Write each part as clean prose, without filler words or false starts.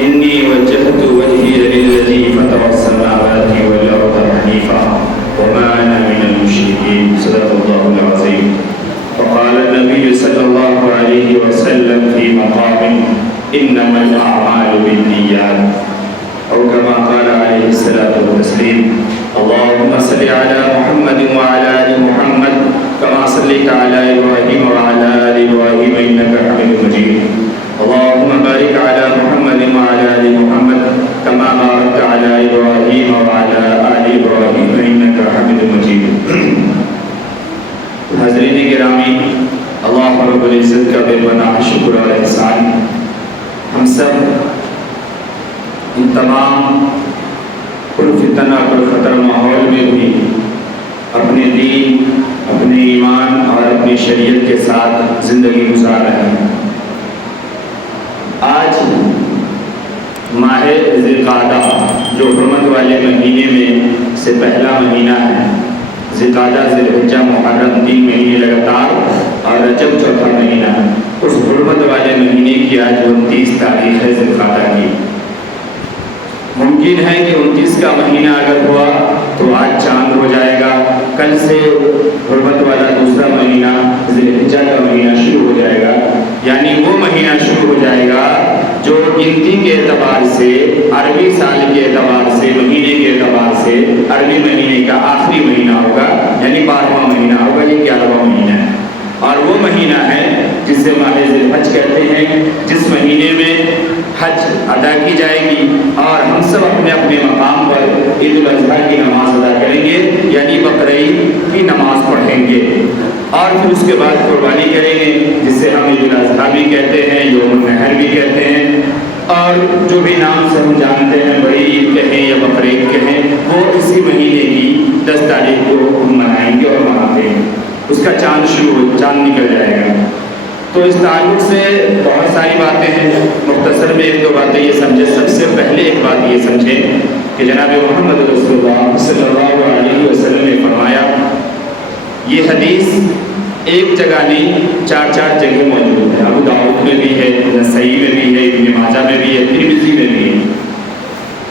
إني وجهت وجهي للذي فطر السماوات والأرض حنيفا وما أنا من المشركين. صدق الله العظيم. وقال النبي صلى الله عليه وسلم في مقام إنما الأعمال بالنيات، أو كما قال عليه الصلاة والتسليم. اللهم صل على محمد وعلى آل محمد كما صليت على إبراهيم وعلى آل إبراهيم إنك حميد مجيد. اللهم بارك على محمد وعلى آل محمد كما باركت على إبراهيم وعلى آل إبراهيم إنك حميد مجيد. حاضرین گرامی، اللہ رب العزت کا بے پناہ شکر اور احسان. ہم سب ان تمام پرفتنہ پرخطر ماحول میں بھی اپنے دین، اپنے ایمان اور اپنی شریعت کے ساتھ زندگی گزار رہے ہیں. آج ماہ ذی القعدہ جو حرمت والے مہینے میں سے پہلا مہینہ ہے، ذی القعدہ، ذی الحجہ، محرم، 3 مہینے لگاتار، اور رجب چوتھا مہینہ. اس حرمت والے مہینے کی آج 29 تاریخ ہے ذی القعدہ کی. ممکن ہے کہ 29 کا مہینہ اگر ہوا تو آج چاند ہو جائے گا، کل سے حرمت والا دوسرا مہینہ ذی الحجہ کا مہینہ شروع ہو جائے گا. یعنی وہ مہینہ شروع ہو جائے گا جو گنتی کے اعتبار سے، عربی سال کے اعتبار سے، مہینے کے اعتبار سے عربی مہینے کا آخری مہینہ ہوگا، یعنی 12واں مہینہ ہوگا. یہ 11واں مہینہ ہے، اور وہ مہینہ ہے جسے ماہ ذی الحج کہتے ہیں، جس مہینے میں حج ادا کی جائے گی اور ہم سب اپنے اپنے مقام پر عید الاضحیٰ کی نماز ادا کریں گے، یعنی بقرعید کی نماز پڑھیں گے، اور پھر اس کے بعد قربانی کریں گے، جسے ہم عید الاضحیٰ بھی کہتے ہیں، یوم النحر بھی کہتے ہیں، اور جو بھی نام سے ہم جانتے ہیں، بڑی عید کہیں یا بقرعید کہیں، وہ اسی مہینے کی 10 تاریخ کو ہم منائیں گے اور مناتے ہیں. اس کا چاند نکل جائے گا. تو اس تعلق سے بہت ساری باتیں ہیں. مختصر میں 1-2 باتیں یہ سمجھیں. سب سے پہلے ایک بات یہ سمجھیں کہ جناب محمد رسول اللہ صلی اللہ علیہ وسلم نے فرمایا، یہ حدیث ایک جگہ نہیں، 4 جگہ موجود ہے. ابو داؤد میں بھی ہے، نسائی میں بھی ہے، ابن ماجہ میں بھی ہے، ترمذی میں بھی ہے.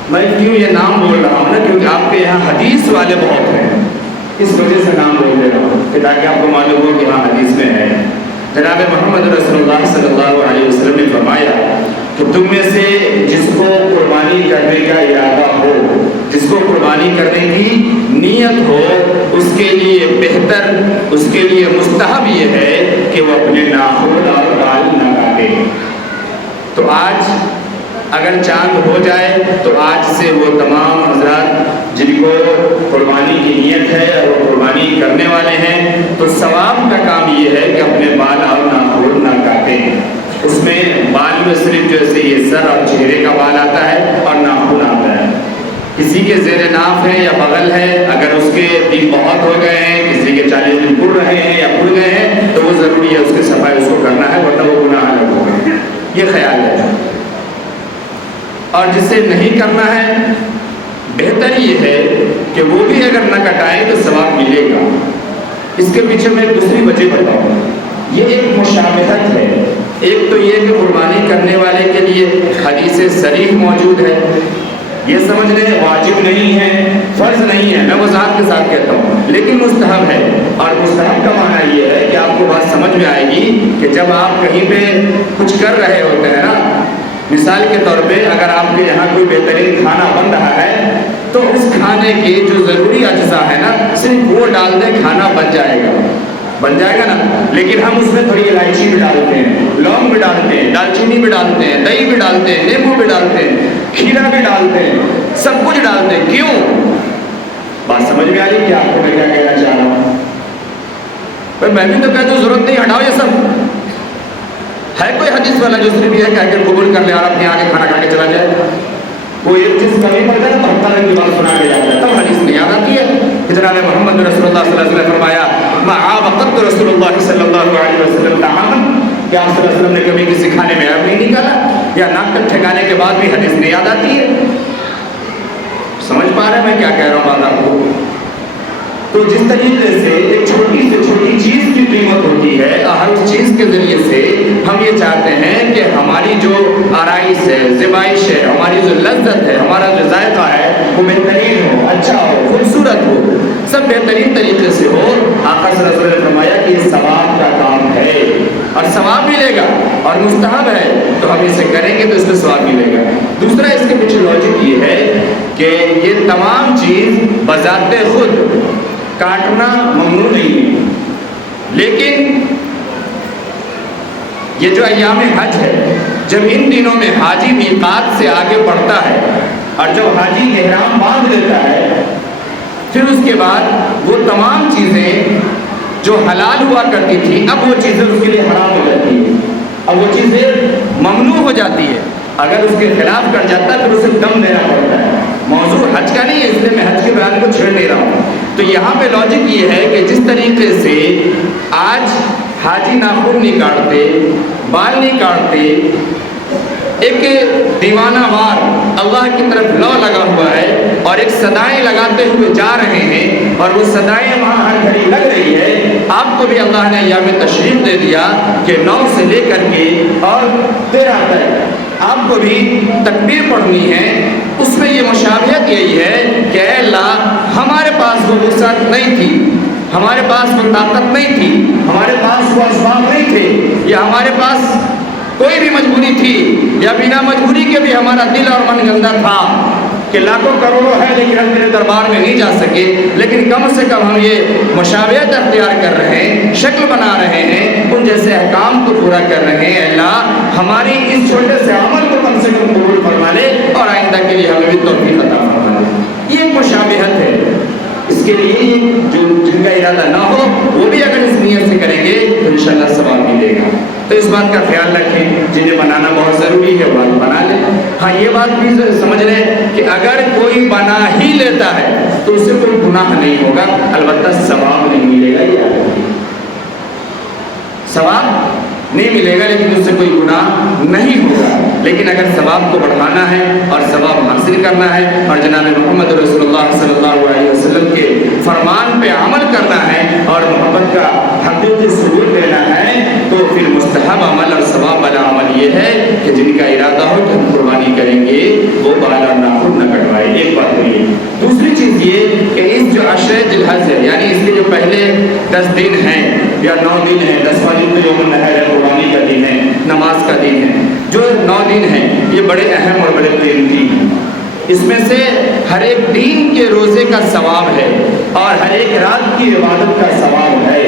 میں کیوں یہ نام بول رہا ہوں نا، کیونکہ آپ کے یہاں حدیث والے بہت ہیں، اس وجہ سے نام بول دے رہا ہوں کہ تاکہ آپ کو معلوم ہو کہ ہاں حدیث میں ہے. جناب محمد رسول اللہ صلی اللہ علیہ وسلم نے فرمایا کہ تم میں سے جس کو قربانی کرنے کا ارادہ ہو، جس کو قربانی کرنے کی نیت ہو، اس کے لیے بہتر، اس کے لیے مستحب یہ ہے کہ وہ اپنے ناخن اور بال نہ کاٹے. تو آج اگر چاند ہو جائے تو آج سے وہ تمام حضرات جن کو قربانی کی نیت ہے اور وہ قربانی کرنے والے ہیں، تو ثواب کا کام یہ ہے کہ اپنے بال اور ناخن نہ کاٹیں. اس میں بال میں صرف جیسے یہ سر اور چہرے کا بال آتا ہے اور ناخن آتا ہے. کسی کے زیر ناف ہے یا بغل ہے، اگر اس کے دن بہت ہو گئے ہیں، کسی کے 40 دن پڑ رہے ہیں یا پڑ گئے ہیں، تو وہ ضروری ہے اس کی صفائی اس کو کرنا ہے، ورنہ وہ گناہ الگ ہوگا. یہ خیال ہے. اور جسے نہیں کرنا ہے، بہتر یہ ہے کہ وہ بھی اگر نہ کٹائے تو ثواب ملے گا. اس کے پیچھے میں ایک دوسری وجہ بتاؤں. یہ ایک مشابہت ہے. ایک تو یہ کہ قربانی کرنے والے کے لیے حدیث صریح موجود ہے. یہ سمجھ لیں واجب نہیں ہے، فرض نہیں ہے، میں وضاحت کے ساتھ کہتا ہوں، لیکن مستحب ہے. اور مستحب کا معنی یہ ہے کہ آپ کو بات سمجھ میں آئے گی کہ جب آپ کہیں پہ کچھ کر رہے ہوتے ہیں نا، مثال کے طور پہ اگر آپ کے یہاں کوئی بہترین کھانا بن رہا ہے تو اس کھانے کے جو ضروری اجزاء ہے نا، صرف وہ ڈال دیں، کھانا بن جائے گا نا. لیکن ہم اس میں تھوڑی الائچی بھی ڈالتے ہیں، لونگ بھی ڈالتے ہیں، دال چینی بھی ڈالتے ہیں، دہی بھی ڈالتے ہیں، نیمبو بھی ڈالتے ہیں، کھیرا بھی ڈالتے ہیں، سب کچھ ڈالتے ہیں. کیوں؟ بات سمجھ میں آ رہی کہ آپ کو میں کیا کہنا چاہ رہا ہوں؟ میں بھی تو کہتا ہوں ضرورت نہیں، ہٹاؤ یہ سب. ہے کوئی حدیث والا جو صرف یہ کہہ کے قبول کر لے اور اپنے آگے کھانا کھا کے چلا جائے؟ وہ ایک چیز کمی پڑ جائے تو 72 کی بات سنا کے جاتا ہے، تب حدیث نہیں یاد آتی ہے کہ جناب محمد رسول اللہ صلی اللہ علیہ وسلم نے فرمایا، ما عاب قط رسول اللہ صلی اللہ علیہ وسلم طعاما، کہ آپ صلی اللہ علیہ وسلم نے کبھی کسی کھانے میں عیب نہیں نکالا، یا ناک تک ٹھکانے کے بعد بھی حدیث نہیں یاد آتی ہے. سمجھ پا رہے ہیں میں کیا کہہ رہا ہوں بات آپ کو؟ تو جس طریقے سے ایک چھوٹی سے چھوٹی چیز کی قیمت ہوتی ہے، ہر اس چیز کے ذریعے سے ہم یہ چاہتے ہیں کہ ہماری جو آرائش ہے، زیبائش ہے، ہماری جو لذت ہے، ہمارا جو ذائقہ ہے وہ بہترین ہو، اچھا ہو، خوبصورت ہو، سب بہترین طریقے سے ہو۔ آقا صلی اللہ علیہ وسلم نے فرمایا کہ یہ ثواب کا کام ہے اور ثواب ملے گا، اور مستحب ہے تو ہم اسے کریں گے تو اس میں ثواب ملے گا۔ دوسرا اس کے پیچھے لاجک یہ ہے کہ یہ تمام چیز بذات خود کاٹنا ممنوع نہیں ہے، لیکن یہ جو ایام حج ہے، جب ان دنوں میں حاجی میقات سے آگے بڑھتا ہے اور جب حاجی احرام باندھ لیتا ہے، پھر اس کے بعد وہ تمام چیزیں جو حلال ہوا کرتی تھی اب وہ چیزیں اس کے لیے حرام ہو جاتی ہیں، اب وہ چیزیں ممنوع ہو جاتی ہے۔ اگر اس کے خلاف کر جاتا ہے پھر اسے دم دینا پڑتا ہے۔ موضوع حج کا نہیں ہے، اس لیے میں حج کے بیان کو چھیڑ نہیں رہا ہوں۔ تو یہاں پہ لاجک یہ ہے کہ جس طریقے سے آج حاجی ناخن نہیں کاٹتے، بال نہیں کاٹتے، ایک دیوانہ وار اللہ کی طرف لو لگا ہوا ہے اور ایک صدائیں لگاتے ہوئے جا رہے ہیں، اور وہ صدائیں وہاں ہر گھڑی لگ رہی ہے۔ آپ کو بھی اللہ نے ایام تشریف دے دیا کہ 9 سے لے کر کے اور 13 تک آپ کو بھی تکبیر پڑھنی ہے۔ اس میں یہ مشابہت یہی ہے کہ اے اللہ، ہمارے پاس وہ وسعت نہیں تھی، ہمارے پاس وہ طاقت نہیں تھی، ہمارے پاس وہ اسباب نہیں تھے، یا ہمارے پاس کوئی بھی مجبوری تھی، یا بنا مجبوری کے بھی ہمارا دل اور من گندا تھا کہ لاکھوں کروڑوں ہے لیکن ہم تیرے دربار میں نہیں جا سکے، لیکن کم سے کم ہم یہ مشابہت اختیار کر رہے ہیں، شکل بنا رہے ہیں، ان جیسے احکام کو پورا کر رہے ہیں۔ اللہ ہماری اس چھوٹے سے عمل کو کم سے کم قبول فرما لے اور آئندہ کے لیے ہمیں بھی توفیق عطا فرما لے۔ یہ ایک مشابہت ہے، اس کے لیے جو جن کا ارادہ نہ ہو وہ بھی اگر اس نیت سے کریں گے تو انشاءاللہ ثواب ملے گا۔ تو اس بات کا خیال رکھیں، جنہیں بنانا بہت ضروری ہے وہ بنا لیں۔ ہاں یہ بات بھی سمجھ لیں کہ اگر کوئی بنا ہی لیتا ہے تو اسے کوئی گناہ نہیں ہوگا، البتہ ثواب نہیں ملے گا، یہ ثواب نہیں ملے گا لیکن اس سے کوئی گناہ نہیں ہوگا۔ لیکن اگر ثواب کو بڑھانا ہے اور ثواب حاصل کرنا ہے اور جناب محمد رسول اللہ صلی اللہ علیہ وسلم کے فرمان پہ عمل کرنا ہے اور محبت کا حقیقی ثبوت دینا ہے تو پھر مستحب عمل اور ثواب والا عمل یہ ہے کہ جن کا ارادہ ہو کہ ہم قربانی کریں گے وہ بال اور ناخن نہ کٹوائے۔ ایک بات تو یہ۔ دوسری چیز یہ کہ اس جو عشر ذی الحج ہے، یعنی اس کے جو پہلے 10 دن ہیں یا 9 دن ہیں، 10واں دن تو یوم النحر ہے، قربانی کا دن ہے، نماز کا دن ہے، جو 9 دن ہیں یہ بڑے اہم اور بڑے قیمتی ہیں۔ اس میں سے ہر ایک دن کے روزے کا ثواب ہے اور ہر ایک رات کی عبادت کا ثواب ہے۔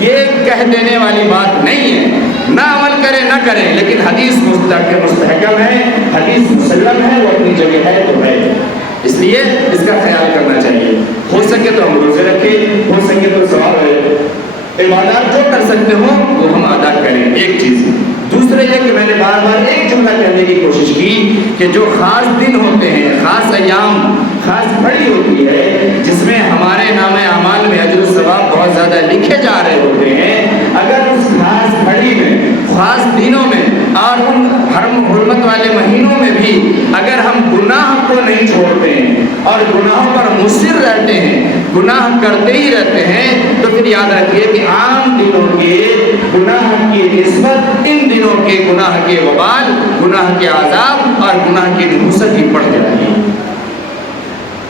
یہ کہہ دینے والی بات نہیں ہے، نہ عمل کریں نہ کریں، لیکن حدیث مستحکم ہے، حدیث مسلم ہے، وہ اپنی جگہ ہے تو ہے، اس لیے اس کا خیال کرنا چاہیے۔ ہو سکے تو ہم روزے رکھیں، ہو سکے تو ثواب ہے، عبادات جو کر سکتے ہو وہ ہم ادا کریں، ایک چیز۔ دوسرا یہ کہ میں نے بار بار ایک جملہ کہنے کی کوشش کی کہ جو خاص دن ہوتے ہیں، خاص ایام، خاص گھڑی ہوتی ہے جس میں ہمارے نام اعمال میں اجر و ثواب بہت زیادہ لکھے جا رہے ہوتے ہیں، اگر اس خاص گھڑی میں، خاص دنوں میں اور ان حرمت والے مہینوں میں بھی اگر ہم گناہ کو نہیں چھوڑتے ہیں اور گناہوں پر مصر رہتے ہیں، گناہ کرتے ہی رہتے ہیں، تو پھر یاد رکھیے کہ عام دنوں کے گناہ کی نسبت ان دنوں کے گناہ کے وبال، گناہ کے عذاب اور گناہ کی نحوست ہی پڑ جاتی ہے۔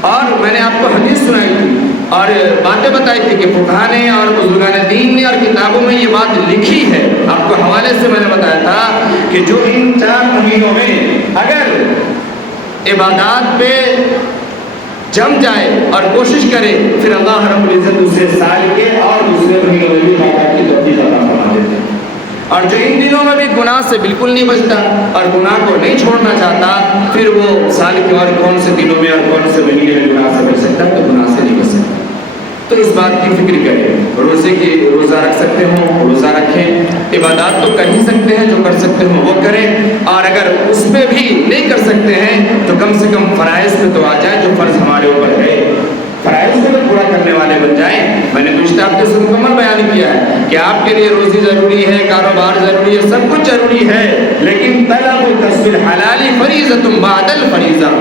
اور میں نے آپ کو حدیث سنائی تھی اور باتیں بتائی تھی کہ فقہا نے اور بزرگان دین نے اور کتابوں میں یہ بات لکھی ہے، آپ کو حوالے سے میں نے بتایا تھا کہ جو ان 4 مہینوں میں اگر عبادات پہ جم جائے اور کوشش کرے پھر اللہ رب العزت اسے سال کے اور دوسرے مہینوں میں بھی عبادات کی توفیق عطا فرما دیتے ہیں۔ اور جو ان دنوں میں بھی گناہ سے بالکل نہیں بچتا اور گناہ کو نہیں چھوڑنا چاہتا، پھر وہ سال کے اور کون سے دنوں میں اور کون سے مہینے میں گناہ سے بچ سکتا ہے، تو گناہ سے نہیں بچ سکتا۔ تو اس بات کی فکر کریں، روزہ رکھ سکتے ہوں روزہ رکھیں، عبادات تو کر ہی سکتے ہیں، جو کر سکتے ہوں وہ کریں، اور اگر اس میں بھی نہیں کر سکتے ہیں تو کم سے کم فرائض پہ تو آ جائیں جو فرض ہمارے اوپر ہے، فرائض کو تو پورا کرنے والے بن جائیں۔ میں نے گزشتہ ہفتے سے مکمل بیان کیا ہے کہ آپ کے لیے روزی ضروری ہے، کاروبار ضروری ہے، سب کچھ ضروری ہے، لیکن طلب کسب الحلال فریضۃ بعد الفریضہ،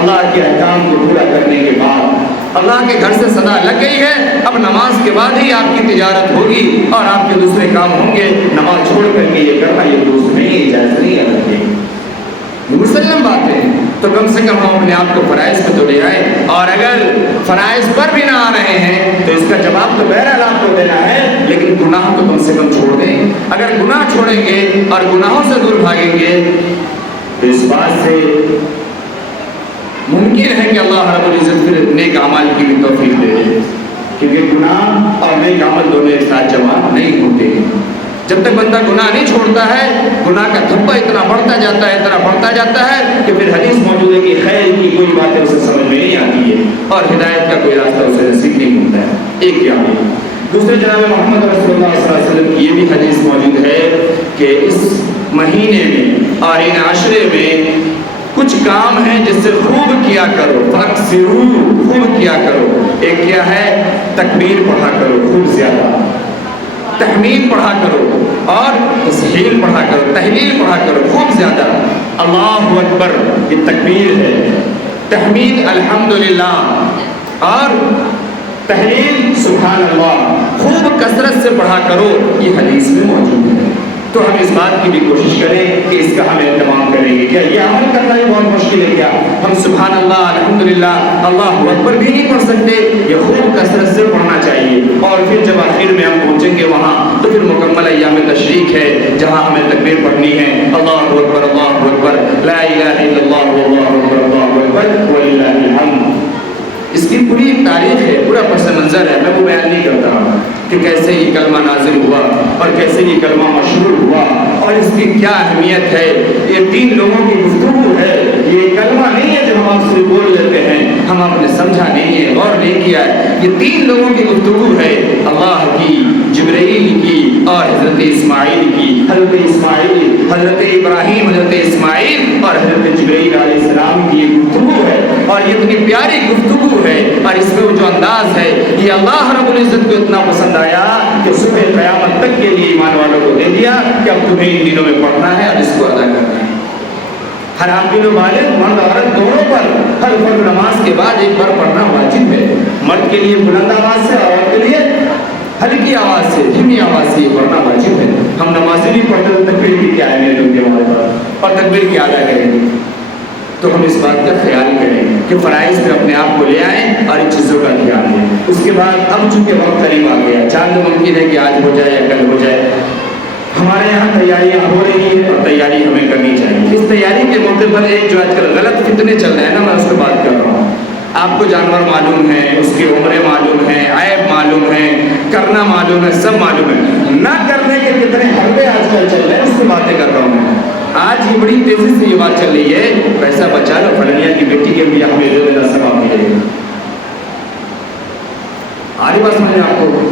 اللہ کے احکام کو پورا کرنے کے بعد اللہ کے گھر سے صدا لگ گئی ہے، اب نماز کے بعد ہی آپ کی تجارت ہوگی اور آپ کے دوسرے کام ہوں گے، نماز چھوڑ کر کے یہ کرنا یہ درست نہیں، اجازت نہیں ہے۔ مسلم بات ہے، تو کم سے کم ہم اپنے آپ کو فرائض پہ تو لے آئے، اور اگر فرائض پر بھی نہ آ رہے ہیں تو اس کا جواب تو بہرحال آپ کو دینا ہے، لیکن گناہ تو کم سے کم چھوڑ دیں۔ اگر گناہ چھوڑیں گے اور گناہوں سے دور بھاگیں گے تو اس بات سے ممکن ہے کہ اللہ رب العزت پھر نیک اعمال کی بھی توفیق دے دے، کیونکہ گناہ اور نیک عمل دونوں ایک ساتھ جمع نہیں ہوتے ہیں۔ جب تک بندہ گناہ نہیں چھوڑتا ہے، گناہ کا دھبا اتنا بڑھتا جاتا ہے، اتنا بڑھتا جاتا ہے کہ پھر حدیث موجود ہے کہ خیر کی کوئی باتیں اسے سمجھ میں نہیں آتی ہے اور ہدایت کا کوئی راستہ اسے نصیب نہیں ہوتا ہے۔ ایک کیا ہے، دوسرے جناب محمد رسول اللہ صلی اللہ علیہ وسلم کی یہ بھی حدیث موجود ہے کہ اس مہینے میں اور ان عشرے میں کچھ کام ہیں جس سے خوب کیا کرو، فاکثروا، خوب کیا کرو۔ ایک کیا ہے، تکبیر پڑھا کرو خوب زیادہ، تحمید پڑھا کرو اور تسہیل پڑھا کرو، تحلیل پڑھا کرو خوب زیادہ۔ اللہ اکبر یہ تکبیر ہے، تحمید الحمدللہ اور تحلیل سبحان اللہ خوب کثرت سے پڑھا کرو، یہ حدیث میں موجود ہے۔ تو ہم اس بات کی بھی کوشش کریں کہ اس کا ہم اہتمام کریں گے۔ کیا یہ عمل کرنا ہی بہت مشکل ہے؟ کیا ہم سبحان اللہ الحمدللہ اللہ اکبر بھی نہیں پڑھ سکتے؟ یہ خوب کثرت سے پڑھنا چاہیے، اور پھر جب آخر میں ہم پہنچیں گے وہاں تو پھر مکمل ایام تشریق ہے جہاں ہمیں تکبیر پڑھنی ہے، اللہ اکبر اللہ اکبر لا الہ الا اللہ واللہ اکبر اللہ اکبر وللہ الحمد۔ اس کی پوری ایک تاریخ ہے، پورا پس منظر ہے، میں وہ بیان نہیں کرتا ہوں کہ کیسے یہ کلمہ نازل ہوا اور کیسے یہ کلمہ مشروع ہوا اور اس کی کیا اہمیت ہے۔ یہ تین لوگوں کی گفتگو ہے، یہ کلمہ نہیں ہے جو ہم آپ سے بول لیتے ہیں، ہم آپ نے سمجھا نہیں ہے، غور نہیں کیا ہے۔ یہ تین لوگوں کی گفتگو ہے، اللہ کی، جبرائیل کی اور حضرت اسماعیل کی۔ حضرت اسماعیل، حضرت ابراہیم، حضرت اسماعیل اور حضرت جبرائیل علیہ السلام کی یہ گفتگو ہے، اور یہ اتنی پیاری گفتگو ہے، اور اس میں وہ جو انداز ہے یہ اللہ رب العزت کو اتنا پسند آیا کہ صبح قیامت تک کے لیے ایمان والوں کو دے دیا کہ اب تمہیں ان دنوں میں پڑھنا ہے اور اس کو ادا کرنا ہے۔ ہر عاقل و بالغ مرد عورت دونوں پر ہر فرض نماز کے بعد ایک بار پڑھنا واجب ہے، مرد کے لیے بلند آواز سے، عورت کے لیے ہلکی آواز سے، دھیمی آواز سے یہ پڑھنا واجب ہے۔ ہم نمازیں نہیں پڑھتے تو تکبیر کی کیا اہمیت ہوگی ہمارے پاس، اور تکبیر کیا ادا کریں گے؟ تو ہم اس بات کا خیال کریں کہ فرائض پہ اپنے آپ کو لے آئیں اور ان چیزوں کا دھیان دیں۔ اس کے بعد اب چونکہ وقت قریب آ گیا، چاند ممکن ہے کہ آج ہو جائے یا کل ہو جائے، ہمارے یہاں تیاریاں ہو رہی ہیں اور تیاری ہمیں کرنی چاہیے۔ اس تیاری کے موقع پر ایک جو آج کل غلط فتنے چل رہے ہیں نا، میں اس پہ بات کر رہا ہوں۔ آپ کو جانور معلوم ہے، اس کی عمریں معلوم ہیں، عیب معلوم ہے، کرنا معلوم ہے، سب معلوم ہے، نہ کرنے کے کتنے حربے آج کل چل رہے ہیں اس کی باتیں کر رہا ہوں میں۔ آج ہی بڑی تیزی سے یہ بات چل رہی ہے، پیسہ بچا لو، فلانیہ کی بیٹی کے بھی ہمیں جو میرا ثواب ملے گا۔ آری بات سمجھیں آپ کو،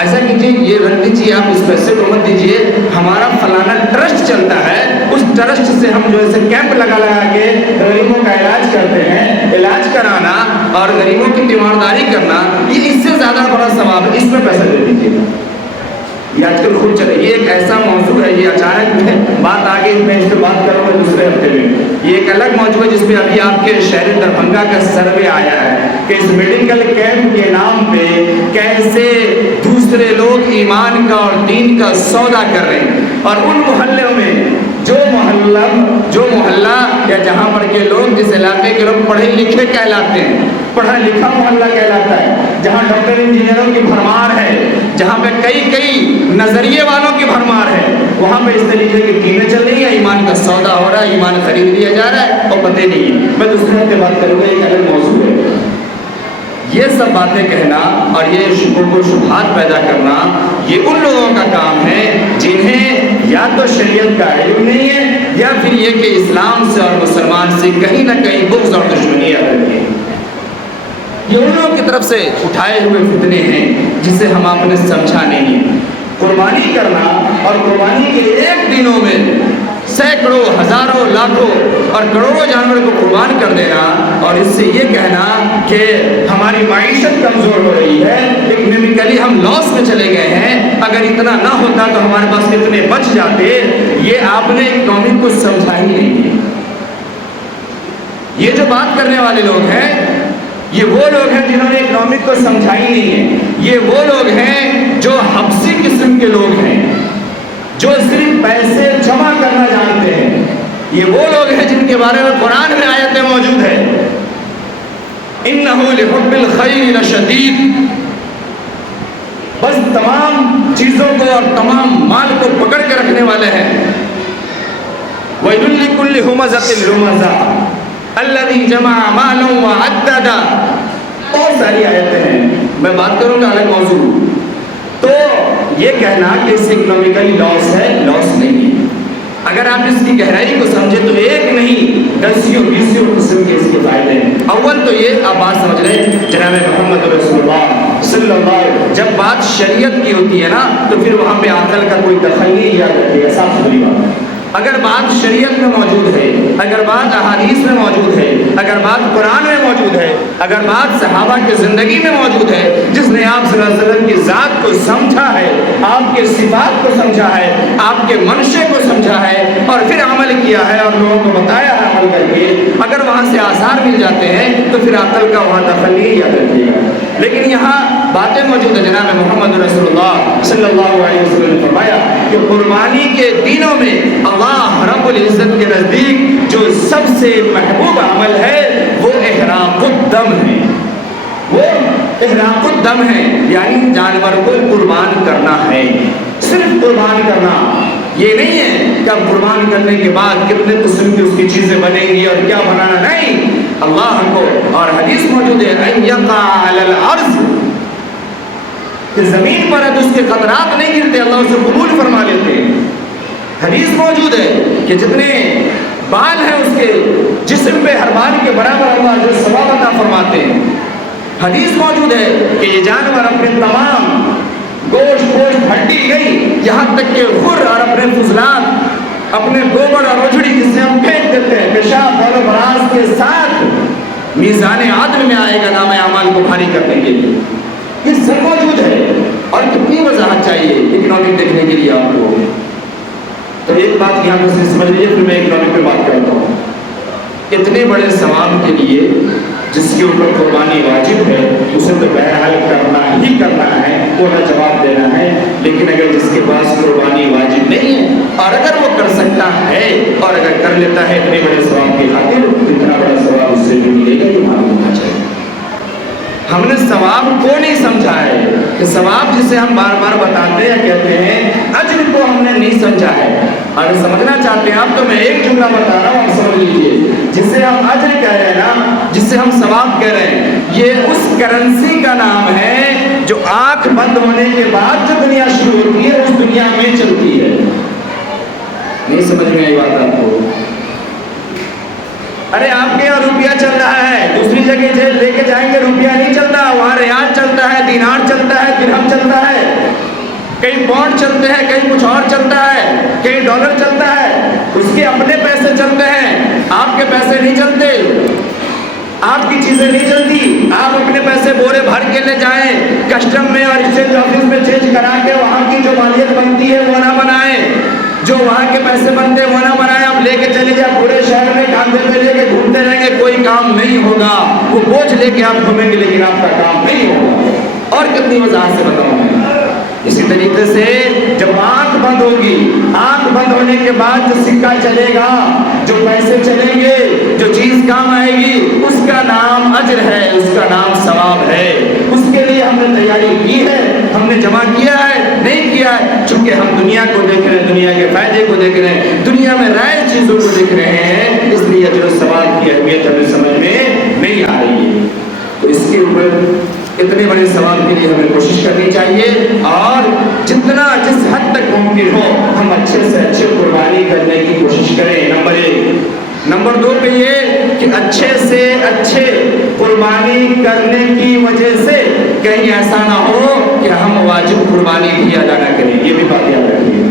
ایسا کیجیے، یہ رکھ دیجیے، آپ اس پیسے کو مت دیجیے، ہمارا فلانا ٹرسٹ چلتا ہے، اس ٹرسٹ سے ہم جو ہے کیمپ لگا کے غریبوں کا علاج کرتے ہیں، علاج کرانا اور غریبوں کی تیمارداری کرنا، یہ اس سے زیادہ بڑا ثواب ہے، اس میں پیسہ دے دیجیے۔ یہ آج کل خود چلے، یہ ایک ایسا موضوع ہے، یہ اچانک میں بات آگے میں اس پہ بات کروں گا دوسرے ہفتے میں۔ یہ ایک الگ موضوع ہے جس پہ ابھی آپ کے شہر دربھنگا کا سروے آیا ہے کہ اس میڈیکل کیمپ کے نام پہ کیسے دوسرے لوگ ایمان کا اور دین کا سودا کر رہے ہیں، اور ان محلوں میں جو محلہ یا جہاں پر کے لوگ، جس علاقے کے لوگ پڑھے لکھے کہلاتے ہیں، پڑھا لکھا محلہ کہلاتا ہے، جہاں ڈاکٹر انجینئروں کی بھرمار ہے، جہاں پہ کئی نظریے والوں کی بھرمار ہے، وہاں پہ اس طریقے کی ٹیمیں چل رہی ہیں، ایمان کا سودا ہو رہا ہے، ایمان خرید لیا جا رہا ہے اور پتہ نہیں ہے۔ میں دوسرے ہفتے بات کروں گا، ایک الگ موضوع ہے۔ یہ سب باتیں کہنا اور یہ شکوک و شبہات پیدا کرنا، یہ ان لوگوں کا کام ہے جنہیں یا تو شریعت کا علم نہیں ہے، یا پھر یہ کہ اسلام سے اور مسلمان سے کہیں نہ کہیں بغض اور دشمنی رکھتے ہیں۔ یہ ان لوگوں کی طرف سے اٹھائے ہوئے فتنے ہیں جسے ہم آپ نے سمجھا نہیں ہے۔ قربانی کرنا اور قربانی کے ایک دنوں میں سینکڑوں، ہزاروں، لاکھوں اور کروڑوں جانور کو قربان کر دینا، اور اس سے یہ کہنا کہ ہماری معیشت کمزور ہو رہی ہے، اکنامکلی ہم لاس میں چلے گئے ہیں، اگر اتنا نہ ہوتا تو ہمارے پاس کتنے بچ جاتے، یہ آپ نے اکنامی کو سمجھا ہی نہیں ہے۔ یہ جو بات کرنے والے لوگ ہیں یہ وہ لوگ ہیں جنہوں نے اکنامک کو سمجھا ہی نہیں ہے. یہ وہ لوگ ہیں جو حبسی قسم کے لوگ ہیں، جو صرف پیسے جمع کرنا جانتے ہیں. یہ وہ لوگ ہیں جن کے بارے میں قرآن میں آیتیں موجود ہے، اِنَّهُ لِحُبِّ الْخَيْرِ لَشَدِيدٌ. بس تمام چیزوں کو اور تمام مال کو پکڑ کے رکھنے والے ہیں. وَيْلٌ لِّكُلِّ هُمَزَةٍ لُمَزَةٍ الَّذِي جَمَعَ مَالًا وَعَدَّدَ. بہت ساری آیتیں ہیں، میں بات کروں گا الگ موضوع. تو یہ کہنا کہ اس اکنامیکلی لاس ہے، لاس نہیں ہے. اگر آپ اس کی گہرائی کو سمجھے تو ایک نہیں دسیوں بیسیوں قسم کے اس کے فائدے ہیں. اول تو یہ آپ بات سمجھ رہے ہیں جناب محمد رسول اللہ صلی اللہ علیہ وسلم، جب بات شریعت کی ہوتی ہے نا تو پھر وہاں پہ عقل کا کوئی دخل نہیں یاد رکھیے، صاف ستھری بات. اگر بات شریعت میں موجود ہے، اگر بات احادیث میں موجود ہے، اگر بات قرآن میں موجود ہے، اگر بات صحابہ کی زندگی میں موجود ہے، جس نے آپ صلی اللہ علیہ وسلم کی ذات کو سمجھا ہے، آپ کے صفات کو سمجھا ہے، آپ کے منشے کو سمجھا ہے اور پھر عمل کیا ہے اور لوگوں کو بتایا ہے عمل کر کے، اگر وہاں سے آثار مل جاتے ہیں تو پھر عقل کا وہاں دخل نہیں یاد رکھیے گا. لیکن یہاں باتیں موجود ہیں. جناب محمد رسول اللہ صلی اللہ علیہ وسلم نے فرمایا کہ قربانی کے دنوں میں اللہ رب العزت کے نزدیک جو سب سے محبوب عمل ہے وہ احراق الدم ہے. وہ احراق الدم ہے، یعنی جانور کو قربان کرنا ہے. صرف قربان کرنا یہ نہیں ہے کہ اب قربان کرنے کے بعد کتنے قسم کی اس کی چیزیں بنیں گی اور کیا بنانا. نہیں، اللہ کو اور حدیث موجود ہے ان یقع علی الارض، کہ زمین پر اب اس کے قطرات نہیں گرتے، اللہ اسے قبول فرما لیتے ہیں. حدیث موجود ہے کہ جتنے بال ہیں اس کے جسم پہ ہر بال کے برابر اللہ جو ثواب عطا فرماتے ہیں. حدیث موجود ہے کہ یہ جانور اپنے تمام گوشت ہڈی گئی، یہاں تک کہ خر اور اپنے فضلات، اپنے گوبر اور اجڑی جسے ہم پھینک دیتے ہیں، پیشاب بول و براز کے ساتھ میزان عدل میں آئے گا نام اعمال کو بھاری کرنے کے لیے. یہ سب موجود ہے. اور کتنی وضاحت چاہیے اکنامک دیکھنے کے لیے آپ کو. تو ایک بات یہاں سے سمجھ لیجیے، پھر میں اکنامک پہ بات کرتا ہوں. اتنے بڑے ثواب کے لیے جس کے اوپر قربانی واجب ہے اسے تو بہرحال کرنا ہی کرنا ہے، وہ نہ جواب دینا ہے. لیکن اگر جس کے پاس قربانی واجب نہیں ہے اور اگر وہ کر سکتا ہے اور اگر کر لیتا ہے اتنے بڑے ثواب کی خاطر، اتنا بڑا ثواب اس سے بھی ملے گا، یہ معلوم ہونا چاہیے. ہم نے ثواب کو نہیں سمجھا ہے کہ ثواب جسے ہم بار بار بتاتے ہیں کہتے ہیں، اجر کو ہم نے نہیں سمجھا ہے. اگر سمجھنا چاہتے ہیں آپ تو میں ایک جملہ بتا رہا ہوں، آپ سمجھ لیجیے. جسے ہم اجر کہہ رہے ہیں نا، جسے ہم ثواب کہہ رہے ہیں، یہ اس کرنسی کا نام ہے جو آنکھ بند ہونے کے بعد جو دنیا شروع ہوتی ہے اس دنیا میں چلتی ہے. نہیں سمجھ میں آئی بات آپ کو؟ ارے آپ کے یہاں روپیہ چل رہا ہے، دوسری جگہ لے کے جائیں گے روپیہ نہیں چلتا، وہاں ریال چلتا ہے، دینار چلتا ہے، درہم چلتا ہے، کہیں پاؤنڈ چلتے ہیں، کہیں کچھ اور چلتا ہے، کہیں ڈالر چلتا ہے. اس کے اپنے پیسے چلتے ہیں، آپ کے پیسے نہیں چلتے، آپ کی چیزیں نہیں چلتی. آپ اپنے پیسے بورے بھر کے لے جائیں کسٹم میں اور ایکسچینج آفس میں چینج کرا کے وہاں کی جو مالیت بنتی ہے وہ نہ بنائیں، جو وہاں کے پیسے بنتے ہیں وہ نہ بنائیں. آپ لے کے چلے جائیں پورے شہر میں کاندھے پہ لے کے گھومتے رہیں گے، کوئی کام نہیں ہوگا. وہ بوجھ لے کے آپ گھومیں گے لیکن آپ کا کام نہیں ہوگا. اور کتنی وضاحت سے بتاؤں میں. اسی طریقے سے جب آنکھ بند ہوگی، آنکھ بند ہونے کے بعد جو سکہ چلے گا، جو پیسے چلیں گے، جو چیز کام آئے گی، اس کا نام اجر ہے، اس کا نام ثواب ہے. اس کے لیے ہم نے تیاری کی ہے، ہم نے جمع کیا ہے، نہیں کیا ہے. چونکہ ہم دنیا کو دیکھ رہے ہیں، دنیا کے فائدے کو دیکھ رہے ہیں، دنیا میں رائے چیزوں کو دیکھ رہے ہیں، اس لیے اجر و ثواب کی اہمیت ہمیں سمجھ میں نہیں آ رہی ہے. تو اس کے اوپر اتنے بڑے ثواب کے لیے ہمیں کوشش کرنی چاہیے اور جتنا جس حد تک ممکن ہو ہم اچھے سے اچھے قربانی کرنے کی کوشش کریں. نمبر 1. نمبر 2 پہ یہ کہ اچھے سے اچھے قربانی کرنے کی وجہ سے کہیں ایسا نہ ہو کہ ہم واجب قربانی بھی ادا نہ کریں. یہ بھی بات یاد رکھیے.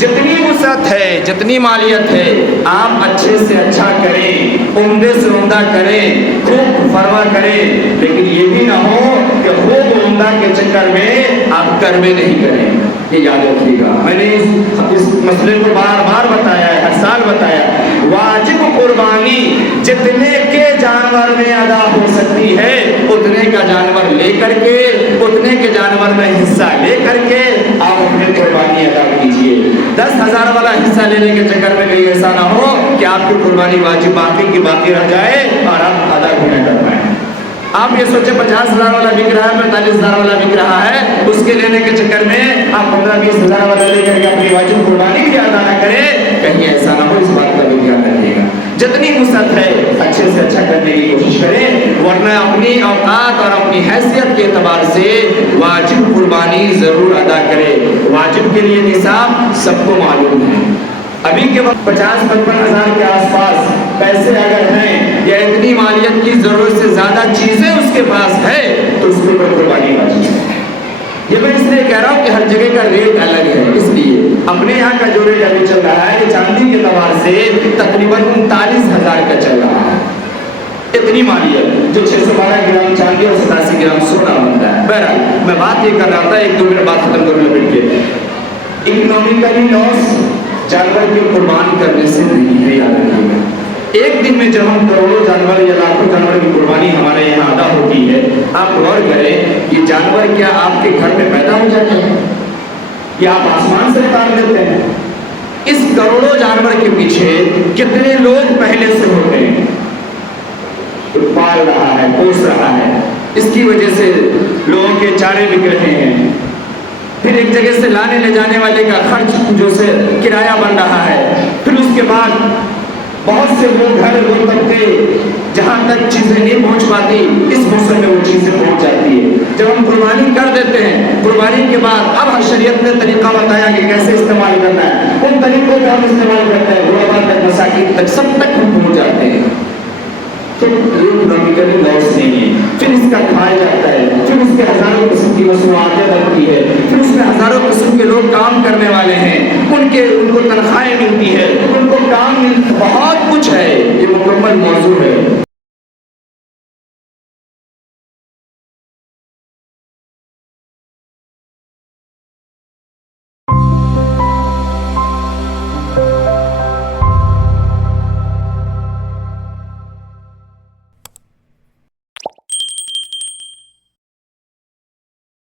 جتنی وسعت ہے، جتنی مالیت ہے، آپ اچھے سے اچھا کریں، عمدے سے عمدہ کریں، خوب فرما کریں. لیکن یہ بھی نہ ہو کہ خوب عمدہ کے چکر میں آپ کرمے نہیں کریں. یہ یاد رکھیے گا. میں نے اس مسئلے کو بار بار بتایا ہے، ہر سال بتایا. واجب قربانی جتنے کے جانور جانور میں ادا ہو سکتی ہے اتنے کا جانور لے کر کے، اتنے کے جانور میں حصہ لے کر کے آپ اپنے قربانی ادا کیجیے۔ 10,000 والا حصہ لینے کے چکر میں کہیں ایسا نہ ہو کہ آپ کی قربانی واجب باقی کی باقی رہ جائے اور آپ ادا بھی نہ کر پائیں۔ آپ یہ سوچیں 50,000 والا بک رہا ہے، 45,000 والا بک رہا ہے، اس کے لینے کے چکر میں آپ 15-20,000 والا لے کر کے اپنی واجب قربانی بھی ادا نہ کریں، کہیں ایسا نہ ہو، اس بات کا بھی دھیان رکھیے گا۔ جتنی وسعت ہے اچھے سے اچھا کرنے کی کوشش کریں، ورنہ اپنی اوقات اور اپنی حیثیت کے اعتبار سے واجب قربانی ضرور ادا کرے۔ واجب کے لیے نصاب سب کو معلوم ہے۔ ابھی کے وقت 50-55 ہزار کے آس پاس پیسے اگر ہیں یا اتنی مالیت کی ضرورت سے زیادہ چیزیں اس کے پاس ہے تو اس کو قربانی واجب ہے۔ یہ میں اس لیے کہہ رہا ہوں کہ ہر جگہ کا ریٹ الگ ہے، اس لیے اپنے یہاں کا جو ریٹ ابھی چل رہا ہے یہ چاندی کے اعتبار سے تقریباً 39,000 کا چل رہا ہے۔ اتنی مالیت جو 612 گرام چاندی اور 87 گرام سونا بنتا ہے۔ بہرحال میں بات یہ کر رہا تھا، 1-2 منٹ بات ختم کروں لپٹ کے۔ اکنامکلی لاس جانور کی قربان کرنے سے نہیں ہے، یاد رکھیے گا۔ ایک دن میں جب ہم کروڑوں جانور یا لاکھوں جانور کی قربانی ہمارے یہاں ادا ہوتی ہے، آپ غور کریں یہ جانور کیا آپ کے گھر میں پیدا ہو جاتے ہیں یا آپ آسمان سے اتار دیتے ہیں؟ اس کروڑوں جانور کے پیچھے کتنے لوگ پہلے سے ہوتے ہیں، پال رہا ہے، پوس رہا ہے، اس کی وجہ سے لوگوں کے چارے بک رہے ہیں، پھر ایک جگہ سے لانے لے جانے والے کا خرچ جو سے کرایہ بن رہا ہے، پھر اس کے بعد بہت سے لوگ گھر وہ طبقے جہاں تک چیزیں نہیں پہنچ پاتی اس موسم میں وہ چیزیں پہنچ جاتی ہے۔ جب ہم قربانی کر دیتے ہیں، قربانی کے بعد اب ہر شریعت نے طریقہ بتایا کہ کیسے استعمال کرنا ہے، ان طریقوں پہ ہم استعمال کرتے ہیں، غربا تک، مساکین تک، سب تک ہم پہنچ جاتے ہیں۔ تو یہ اکنامکلی لاس نہیں ہے، پھر اس کا کھایا جاتا ہے، پھر اس کے ہزاروں قسم کی مصنوعاتیں بنتی ہے، پھر اس میں ہزاروں قسم کے لوگ کام کرنے والے ہیں، ان کو تنخواہیں ملتی ہے، ان کو کام بہت